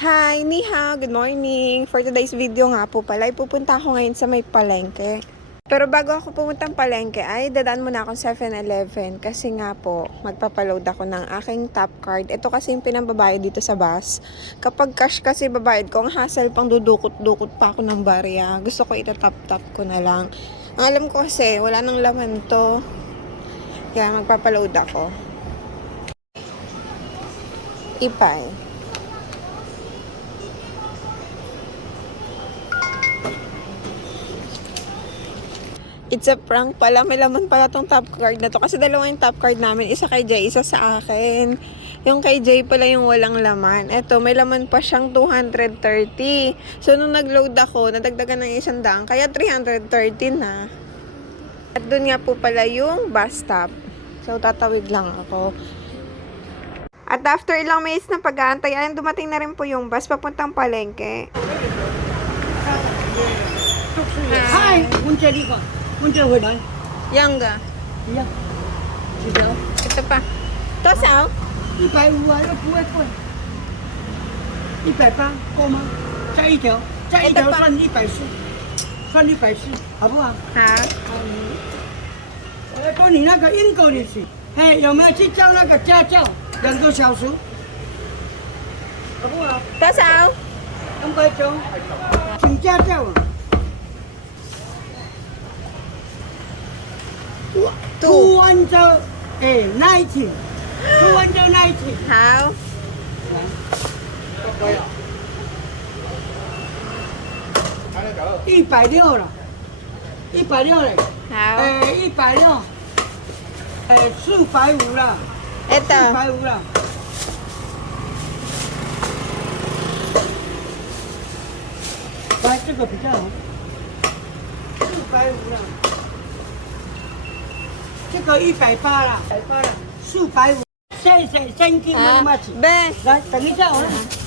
Hi, ni hao, good morning. For today's video nga po pala, ay pupunta ako ngayon sa may palengke. Pero bago ako pumuntang palengke, ay dadaan muna akong 7-Eleven kasi nga po, magpapaload ako ng aking top card. Ito kasi yung pinambabayad dito sa bus. Kapag cash kasi babayad ko, ang hassle pang dudukot-dukot pa ako ng barya. Gusto ko itatap-tap ko na lang. Ang alam ko kasi, wala nang laman to. Kaya magpapaload ako. Ipay. It's a prank pala. May laman pala tong top card na to. Kasi dalawa yung top card namin. Isa kay Jay, isa sa akin. Yung kay Jay pala yung walang laman. Eto, may laman pa siyang 230. So, nung nag-load ako, nadagdagan ng isang daan. Kaya 330 na. At doon nga po pala yung bus stop. So, tatawid lang ako. At after ilang minutes na pag-aantay, ayun, dumating na rin po yung bus papuntang palengke. 嗨，文问这回来一样的。一样几条？一百八多少？一百五啊又不会贵一百八够吗？加一条加一条算一百四算一百四好不好？好。我来帮你那个英国女婿。嘿有没有去叫那个家教？两个小时。好不好？多少？两百九。请家教吐温州哎 nike 都 nike 好可以啊。一百六了，一百六嘞。好。哎、一百六。哎、四百五了。哎，四百五了。来这个比较好。四百五了。这个一百八了一百八了四百五谢谢 thank you very much 来等一下我来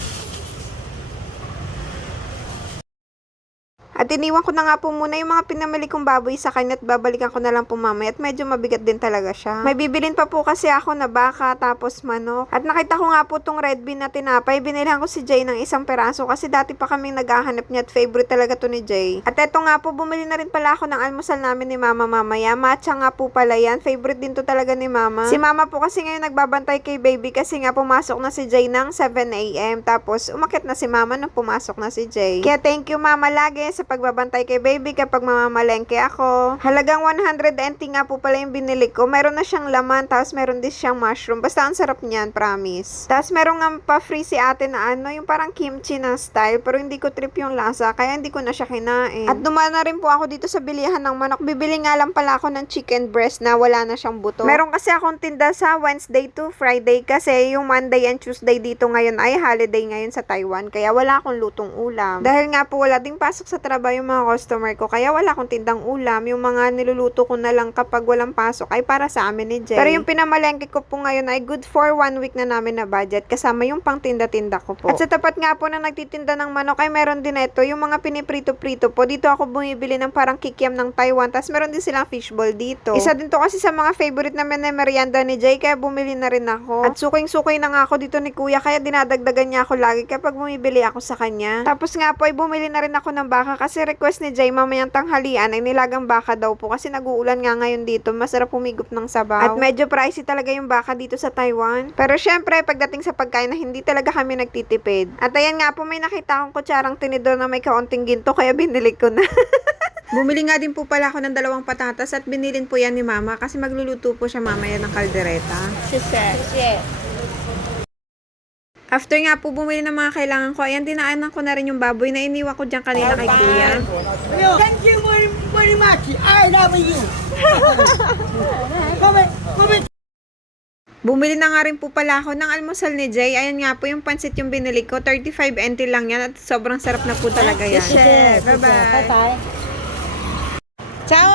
At iniwan ko na nga po muna yung mga pinamili kong baboy sa kanya at babalikan ko na lang po mamaya at medyo mabigat din talaga siya. May bibilin pa po kasi ako na baka tapos manok. At nakita ko nga po tong red bean na tinapay. Binilhan ko si Jay ng isang peraso kasi dati pa kaming naghahanap niya at favorite talaga to ni Jay. At eto nga po, bumili na rin pala ako ng almusal namin ni Mama mamaya. Matcha nga po pala yan. Favorite din to talaga ni Mama. Si Mama po kasi ngayon nagbabantay kay baby kasi nga pumasok na si Jay ng 7 a.m. Tapos umakit na si Mama nung pumasok na si Jay. Kaya thank you Mama lagi sa pagbabantay kay baby kapag mamamalengke ako. Halagang 100 NT nga po pala yung binili ko. Meron na siyang laman, tapos meron din siyang mushroom. Basta ang sarap niyan, promise. Tapos meron nga pa free si ate na ano, yung parang kimchi na style, pero hindi ko trip yung lasa, kaya hindi ko na siya kinain. At dumaan na rin po ako dito sa bilihan ng manok. Bibili nga lang pala ako ng chicken breast na wala na siyang buto. Meron kasi akong tinda sa Wednesday to Friday kasi yung Monday and Tuesday dito ngayon ay holiday ngayon sa Taiwan, kaya wala akong lutong ulam. Dahil nga po wala ding pasok sa trabaho yung mga customer ko, kaya wala akong tindang ulam. Yung mga niluluto ko na lang kapag walang pasok ay para sa amin ni Jay. Pero yung pinamalengke ko po ngayon ay good for one week na namin na budget kasama yung pang tinda-tinda ko po. At sa tapat nga po ng nagtitinda ng manok ay meron din ito, yung mga piniprito-prito po. Dito ako bumibili ng parang kikiam ng Taiwan, tapos meron din silang fishball dito. Isa din to kasi sa mga favorite namin na merienda ni Jay, kaya bumili na rin ako. At suking-suking na nga ako dito ni Kuya, kaya dinadagdagan niya ako lagi kapag bumibili ako sa kanya. Tapos nga po ay bumili na rin ako ng baka kasi request ni Jay mamayang tanghalian ay nilagang baka daw po kasi nag-uulan nga ngayon dito. Masarap humigop ng sabaw. At medyo pricey talaga yung baka dito sa Taiwan. Pero syempre, pagdating sa pagkain na hindi talaga kami nagtitipid. At ayan nga po, may nakita akong kutsarang tinidor na may kaunting ginto kaya binili ko na. Bumili nga din po pala ako ng dalawang patatas at binilin po yan ni Mama kasi magluluto po siya mamaya ng kaldereta. After nga po bumili ng mga kailangan ko, ayan dinaanan ko na rin yung baboy na iniwan ko dyan kanina kay Kuya. Thank you very, very much. I love you. come, come. Bumili na nga rin po pala ako ng almusal ni Jay. Ayan nga po yung pansit yung binili ko. 35 NT lang yan at sobrang sarap na po talaga yan. Bye-bye. bye. Ciao,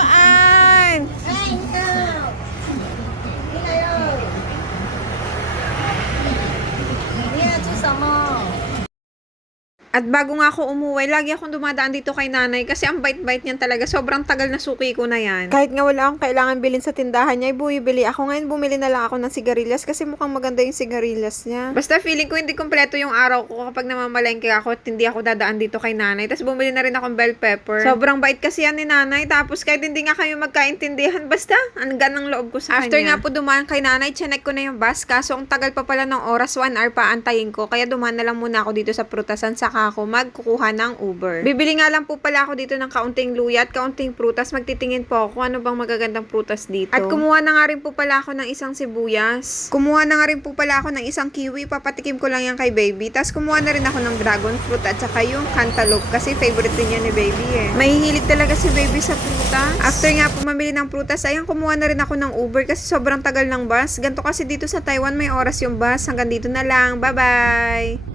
At bago nga ako umuwi, lagi akong dumadaan dito kay nanay kasi ang bait-bait niyan talaga. Sobrang tagal na suki ko na yan. Kahit nga wala akong kailangan bilhin sa tindahan niya, ay bumibili ako. Ngayon bumili na lang ako ng sigarilyas kasi mukhang maganda yung sigarilyas niya. Basta feeling ko hindi kompleto yung araw ko kapag namamalengke ako at hindi ako dadaan dito kay nanay. Tapos bumili na rin akong bell pepper. Sobrang bait kasi yan ni nanay. Tapos kahit hindi nga kayo magkaintindihan, basta ang ganang loob ko sa After kanya. nga po dumaan kay nanay, chinek ko na yung bus. Kaso ang tagal pa pala ng oras, 1 hour pa antayin ko. Kaya dumaan na lang muna ako dito sa prutasan ako magkukuha ng Uber. Bibili nga lang po pala ako dito ng kaunting luya at kaunting prutas. Magtitingin po ako ano bang magagandang prutas dito. At kumuha na nga rin po pala ako ng isang sibuyas. Kumuha na nga rin po pala ako ng isang kiwi. Papatikim ko lang yan kay baby. Tapos kumuha na rin ako ng dragon fruit at saka yung cantaloupe kasi favorite din yan ni baby eh. Mahihilig talaga si baby sa prutas. After nga po mamili ng prutas, ayan kumuha na rin ako ng Uber kasi sobrang tagal ng bus. Ganto kasi dito sa Taiwan may oras yung bus. Hanggang dito na lang. Bye-bye!